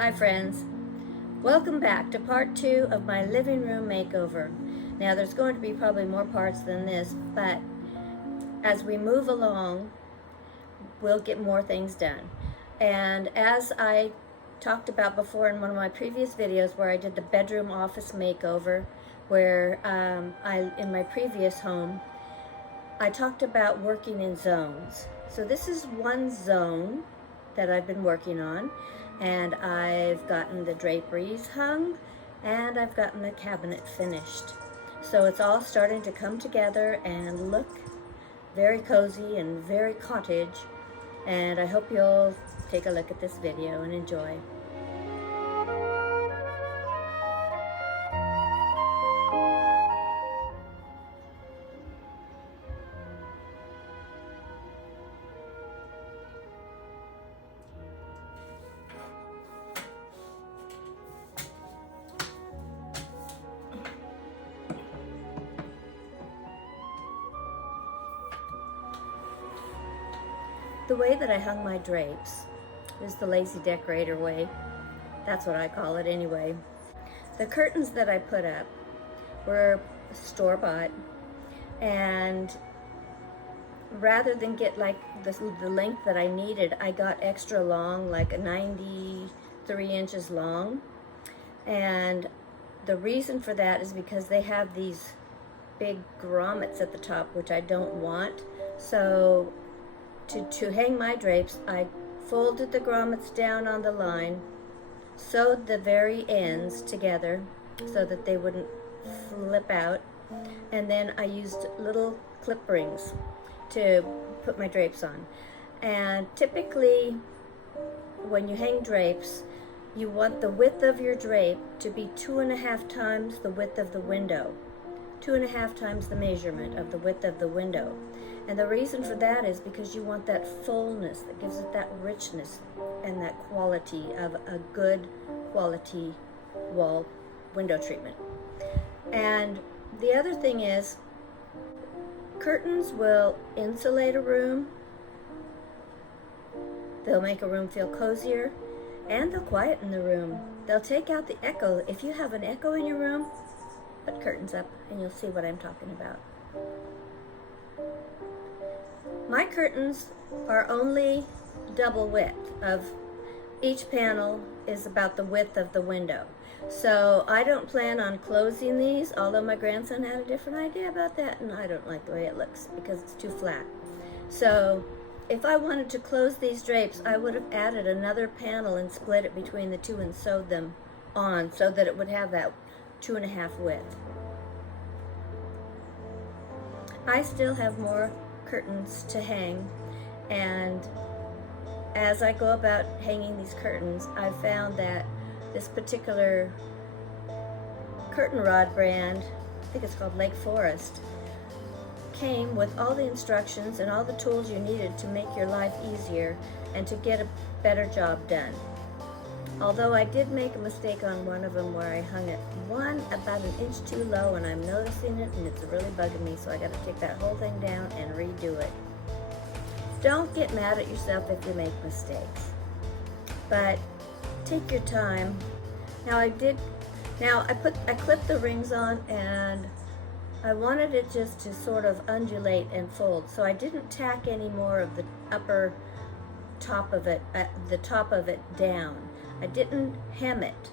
Hi friends, welcome back to part 2 of my living room makeover. Now there's going to be probably more parts than this, but as we move along we'll get more things done. And as I talked about before in one of my previous videos where I did the bedroom office makeover, where in my previous home I talked about working in zones. So this is one zone that I've been working on, and I've gotten the draperies hung and I've gotten the cabinet finished. So it's all starting to come together and look very cozy and very cottage, and I hope you'll take a look at this video and enjoy. The way that I hung my drapes is the Lazy Decorator way. That's what I call it anyway. The curtains that I put up were store-bought, and rather than get like the length that I needed, I got extra long, like a 93 inches long. And the reason for that is because they have these big grommets at the top, which I don't want. So to hang my drapes, I folded the grommets down on the line, sewed the very ends together so that they wouldn't flip out, and then I used little clip rings to put my drapes on. And typically when you hang drapes, you want the width of your drape to be 2.5 times the width of the window, 2.5 times the measurement of the width of the window. And the reason for that is because you want that fullness that gives it that richness and that quality of a good quality wall window treatment. And the other thing is, curtains will insulate a room, they'll make a room feel cozier, and they'll quieten the room. They'll take out the echo. If you have an echo in your room, put curtains up and you'll see what I'm talking about. My curtains are only double width of each panel is about the width of the window. So I don't plan on closing these, although my grandson had a different idea about that, and I don't like the way it looks because it's too flat. So if I wanted to close these drapes, I would have added another panel and split it between the two and sewed them on so that it would have that 2.5 width. I still have more curtains to hang, and as I go about hanging these curtains, I found that this particular curtain rod brand, I think it's called Lake Forest, came with all the instructions and all the tools you needed to make your life easier and to get a better job done. Although I did make a mistake on one of them where I hung it about 1 inch too low, and I'm noticing it and it's really bugging me, so I got to take that whole thing down and redo it. Don't get mad at yourself if you make mistakes, but take your time. Now I clipped the rings on, and I wanted it just to sort of undulate and fold, so I didn't tack any more of the upper top of it, the top of it down. I didn't hem it.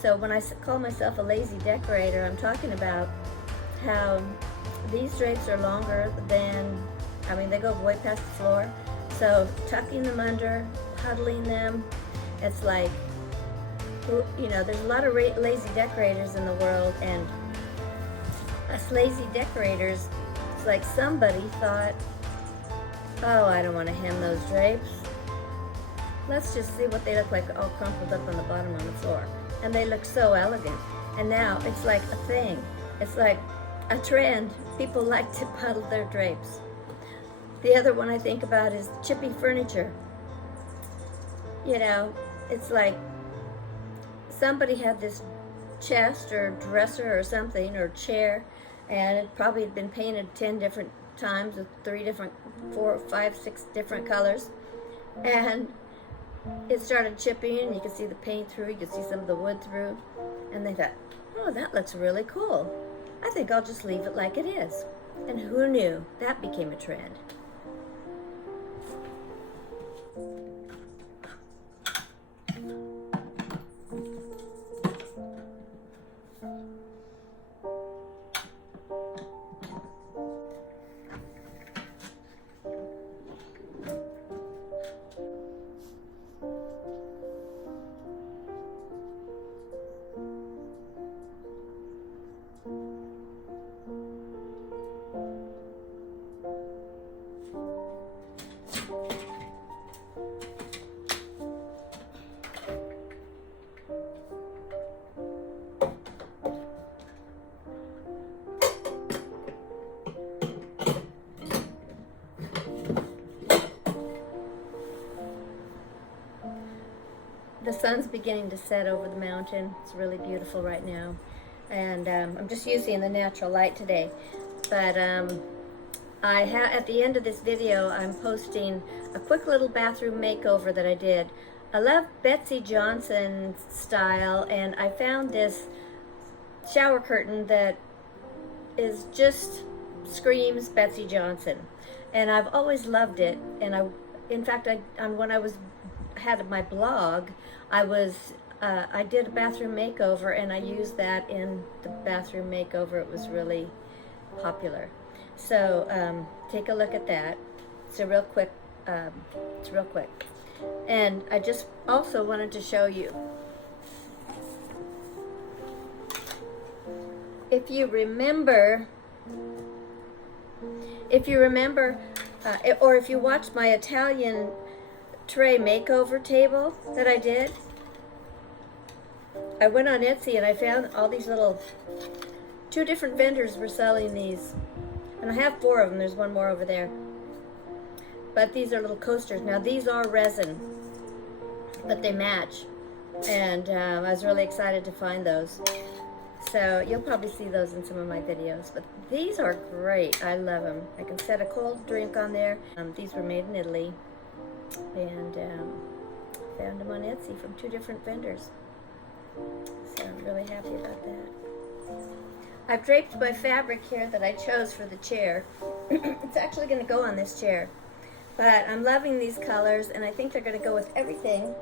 So when I call myself a lazy decorator, I'm talking about how these drapes are longer than, they go way past the floor. So tucking them under, huddling them, it's like, there's a lot of lazy decorators in the world, and us lazy decorators, it's like somebody thought, oh, I don't want to hem those drapes. Let's just see what they look like all crumpled up on the bottom on the floor. And they look so elegant. And now it's like a thing. It's like a trend. People like to puddle their drapes. The other one I think about is chippy furniture. It's like somebody had this chest or dresser or something, or chair, and it probably had been painted 10 different times with 3 different, 4, 5, 6 different colors. And it started chipping, and you could see the paint through, you could see some of the wood through, and they thought, oh, that looks really cool. I think I'll just leave it like it is. And who knew that became a trend? The sun's beginning to set over the mountain. It's really beautiful right now. And I'm just using the natural light today. But at the end of this video, I'm posting a quick little bathroom makeover that I did. I love Betsy Johnson style, and I found this shower curtain that is just screams Betsy Johnson. And I've always loved it. And in fact, when I had my blog, I did a bathroom makeover, and I used that in the bathroom makeover. It was really popular. So take a look at that. It's real quick. And I just also wanted to show you. If you remember, or if you watched my Italian tray makeover table that I did, I went on Etsy and I found all these two different vendors were selling these, and I have 4 of them. There's one more over there, but these are little coasters. Now these are resin, but they match, and I was really excited to find those. So you'll probably see those in some of my videos, but these are great. I love them. I can set a cold drink on there. These were made in Italy, and found them on Etsy from 2 different vendors. So I'm really happy about that. I've draped my fabric here that I chose for the chair. It's actually going to go on this chair, but I'm loving these colors, and I think they're going to go with everything.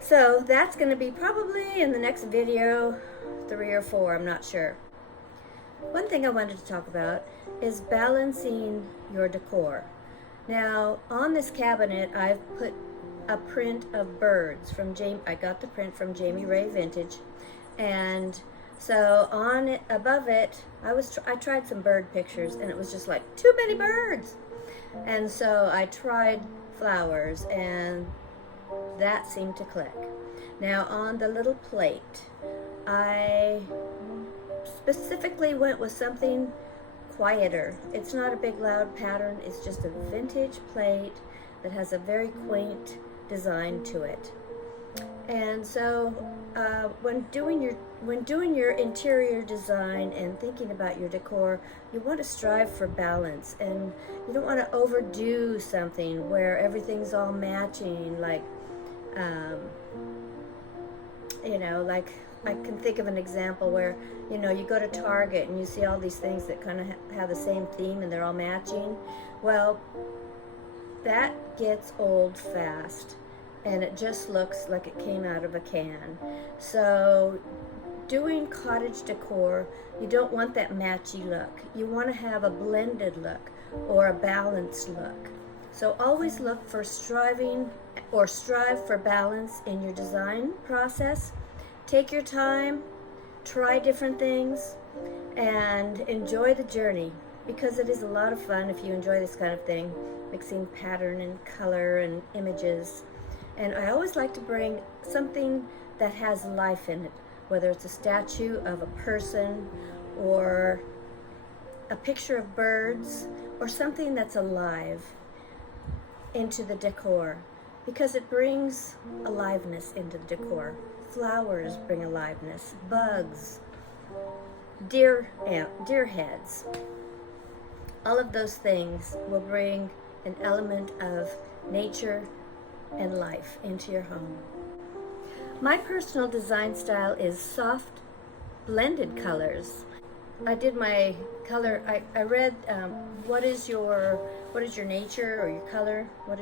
So that's going to be probably in the next video, 3 or 4, I'm not sure. One thing I wanted to talk about is balancing your decor. Now, on this cabinet, I've put a print of birds from I got the print from Jami Ray Vintage, and so on it, above it, I tried some bird pictures, and it was just like too many birds, and so I tried flowers, and that seemed to click. Now on the little plate, I specifically went with something quieter. It's not a big loud pattern, it's just a vintage plate that has a very quaint design to it. And so when doing your interior design and thinking about your decor, you want to strive for balance, and you don't want to overdo something where everything's all matching, like like I can think of an example where, you go to Target and you see all these things that kind of have the same theme and they're all matching. Well, that gets old fast, and it just looks like it came out of a can. So doing cottage decor, you don't want that matchy look. You want to have a blended look or a balanced look. So always look for strive for balance in your design process. Take your time, try different things, and enjoy the journey, because it is a lot of fun if you enjoy this kind of thing, mixing pattern and color and images. And I always like to bring something that has life in it, whether it's a statue of a person or a picture of birds or something that's alive into the decor, because it brings aliveness into the decor. Flowers bring aliveness, bugs, deer heads. All of those things will bring an element of nature and life into your home. My personal design style is soft blended colors. I did my color, I read what is your nature, or your color, what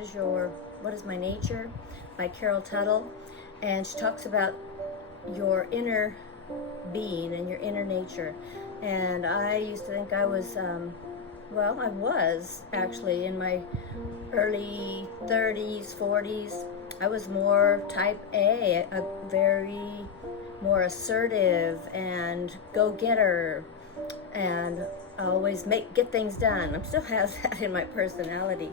is my nature, by Carol Tuttle, and she talks about your inner being and your inner nature. And I used to think I was well, I was actually in my early 30s, 40s. I was more type A, a very more assertive and go-getter, and I always get things done. I still have that in my personality.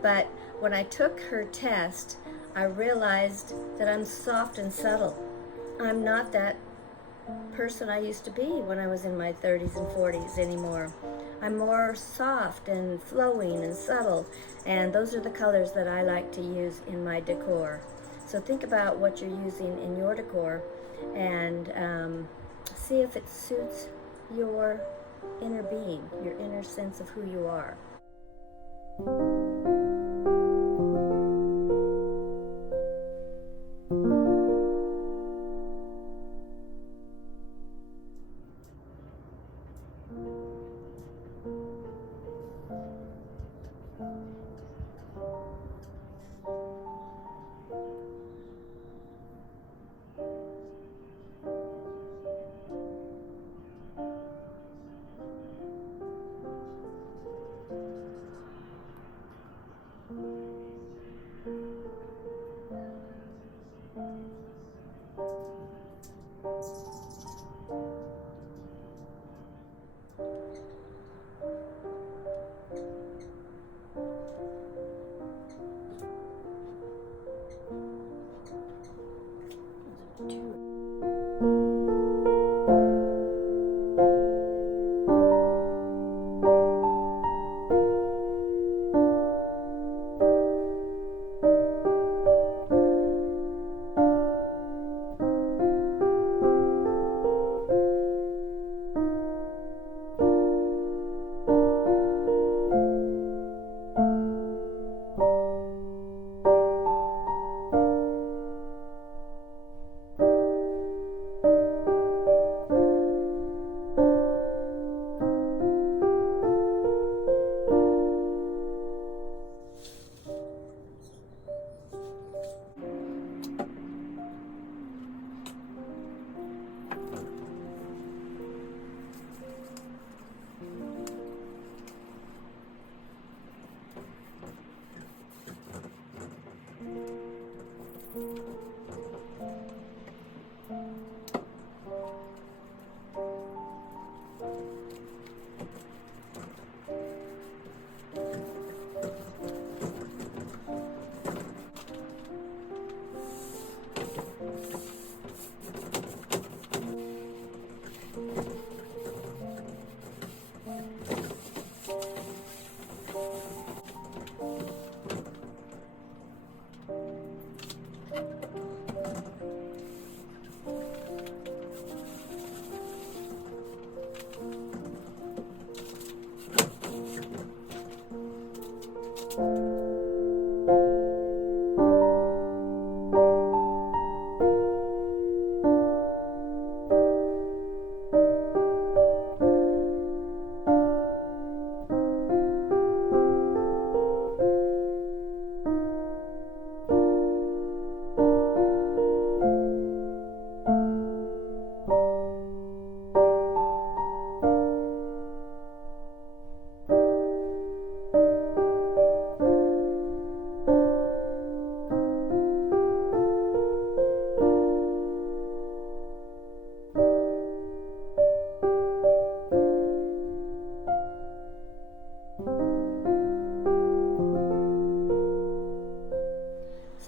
But when I took her test, I realized that I'm soft and subtle. I'm not that person I used to be when I was in my 30s and 40s anymore. I'm more soft and flowing and subtle, and those are the colors that I like to use in my decor. So think about what you're using in your decor and see if it suits your inner being, your inner sense of who you are.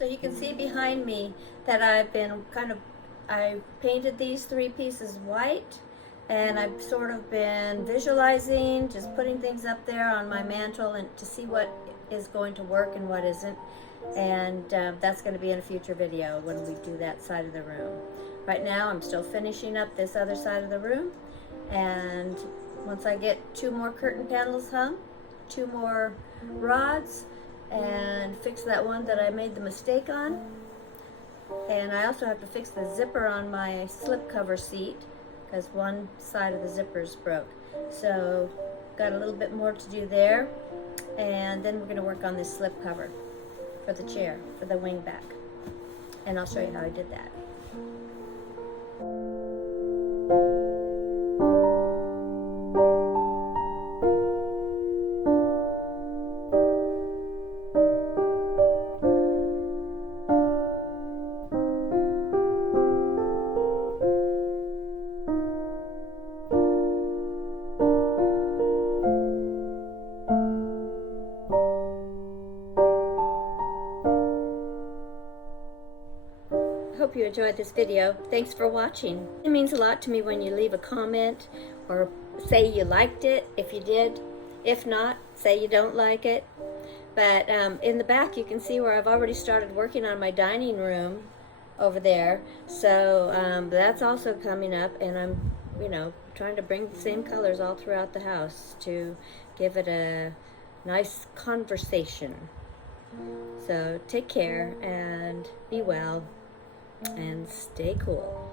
You can see behind me that I painted these 3 pieces white, and I've sort of been visualizing, just putting things up there on my mantle and to see what is going to work and what isn't. And that's going to be in a future video when we do that side of the room. Right now I'm still finishing up this other side of the room, and once I get 2 more curtain panels hung, 2 more rods, and fix that one that I made the mistake on. And I also have to fix the zipper on my slipcover seat because one side of the zipper's broke. So got a little bit more to do there, and then we're going to work on this slipcover for the chair, for the wing back. And I'll show you how I did that. Hope you enjoyed this video. Thanks for watching. It means a lot to me when you leave a comment or say you liked it if you did. If not, say you don't like it. But in the back you can see where I've already started working on my dining room over there. So that's also coming up, and I'm trying to bring the same colors all throughout the house to give it a nice conversation. So take care and be well and stay cool.